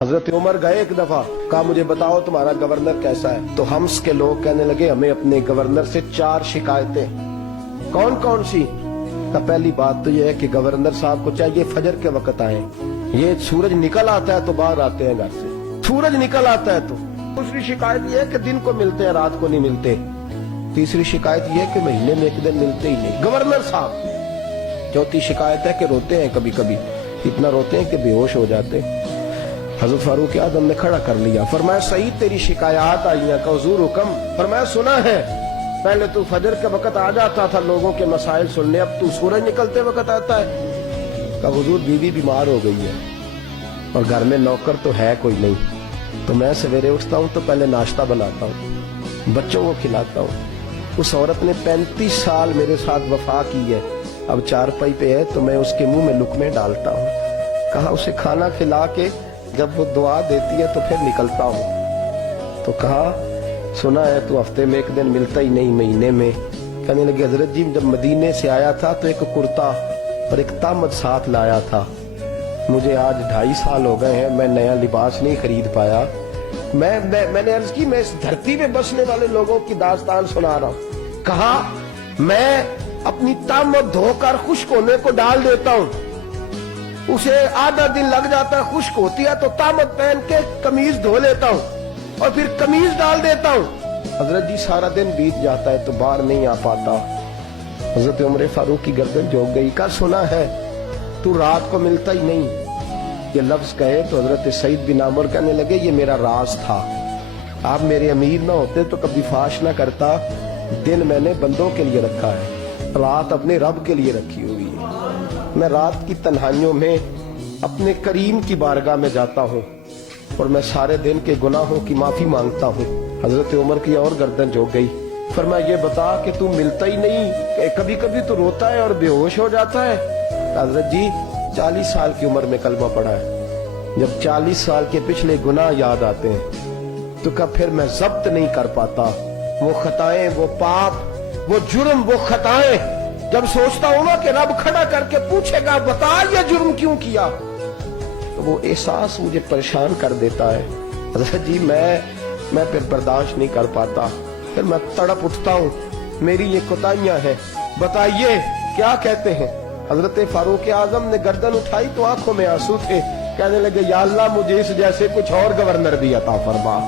حضرت عمر گئے ایک دفعہ، کہا مجھے بتاؤ تمہارا گورنر کیسا ہے؟ تو ہمس کے لوگ کہنے لگے ہمیں اپنے گورنر سے 4 شکایتیں۔ کون کون سی؟ تو پہلی بات تو یہ ہے کہ گورنر صاحب کو چاہیے فجر کے وقت آئیں، یہ سورج نکل آتا ہے تو باہر آتے ہیں گھر سے، سورج نکل آتا ہے تو۔ دوسری شکایت یہ ہے کہ دن کو ملتے ہیں رات کو نہیں ملتے۔ تیسری شکایت یہ ہے کہ مہینے میں ایک دن ملتے ہی نہیں گورنر صاحب۔ چوتھی شکایت ہے کہ روتے ہیں، کبھی کبھی اتنا روتے ہیں کہ بے ہوش ہو جاتے ہیں۔ حضرت فاروق اعظم نے کھڑا کر لیا، فرمایا صحیح تیری شکایات آئی ہیں کہ حضور حکم۔ فرمایا سنا ہے، پہلے تو فجر کے وقت آ جاتا تھا لوگوں کے مسائل سننے، اب تو سورج نکلتے وقت آتا ہے۔ کہ حضور بیوی بیمار ہو گئی ہے اور گھر میں نوکر تو ہے کوئی نہیں، تو میں سویرے اٹھتا ہوں تو پہلے ناشتہ بناتا ہوں، بچوں کو کھلاتا ہوں۔ اس عورت نے 35 سال میرے ساتھ وفا کی ہے، اب چارپائی پہ ہے تو میں اس کے منہ میں لقمے ڈالتا ہوں۔ کہا اسے کھانا کھلا کے جب وہ دعا دیتی ہے تو پھر نکلتا ہوں۔ تو کہا سنا ہے تو ہفتے میں ایک دن ملتا ہی نہیں، مہینے میں۔ کہنے لگے حضرت جی جب مدینے سے آیا تھا تو ایک کرتا اور ایک تامت ساتھ لایا تھا، مجھے آج 2.5 سال ہو گئے ہیں، میں نیا لباس نہیں خرید پایا۔ میں نے عرض کی میں اس دھرتی پہ بسنے والے لوگوں کی داستان سنا رہا ہوں۔ کہا میں اپنی تامت دھو کر خشک ہونے کو ڈال دیتا ہوں، اسے آدھا دن لگ جاتا ہے، خشک ہوتی ہے تو تامت پہن کے قمیض دھو لیتا ہوں اور پھر قمیض ڈال دیتا ہوں۔ حضرت جی سارا دن بیت جاتا ہے تو باہر نہیں آ پاتا۔ حضرت عمر فاروق کی گردن جھک گئی، کا سنا ہے تو رات کو ملتا ہی نہیں۔ یہ لفظ کہے تو حضرت سعید بن عمر کہنے لگے یہ میرا راز تھا، آپ میرے امیر نہ ہوتے تو کبھی فاش نہ کرتا۔ دن میں نے بندوں کے لیے رکھا ہے، رات اپنے رب کے لیے رکھی ہوئی ہے۔ میں رات کی تنہائیوں میں اپنے کریم کی بارگاہ میں جاتا ہوں اور میں سارے دن کے گناہوں کی معافی مانگتا ہوں۔ حضرت عمر کی اور گردن جھک گئی، فرمایا یہ بتا کہ تو ملتا ہی نہیں، کہ کبھی کبھی تو روتا ہے اور بے ہوش ہو جاتا ہے۔ حضرت جی 40 سال کی عمر میں کلمہ پڑھا ہے، جب 40 سال کے پچھلے گناہ یاد آتے ہیں تو کب پھر میں ضبط نہیں کر پاتا وہ خطائیں، وہ پاپ، وہ جرم، وہ خطائیں۔ جب سوچتا ہوں نا کہ رب کھڑا کر کے پوچھے گا بتا یہ جرم کیوں کیا، تو وہ احساس مجھے پریشان کر دیتا ہے۔ حضرت جی میں پھر برداشت نہیں کر پاتا، پھر میں تڑپ اٹھتا ہوں، میری یہ کوتاہیاں ہیں، بتائیے کیا کہتے ہیں؟ حضرت فاروق اعظم نے گردن اٹھائی تو آنکھوں میں آنسو تھے، کہنے لگے یا اللہ مجھے اس جیسے کچھ اور گورنر بھی عطا فرما۔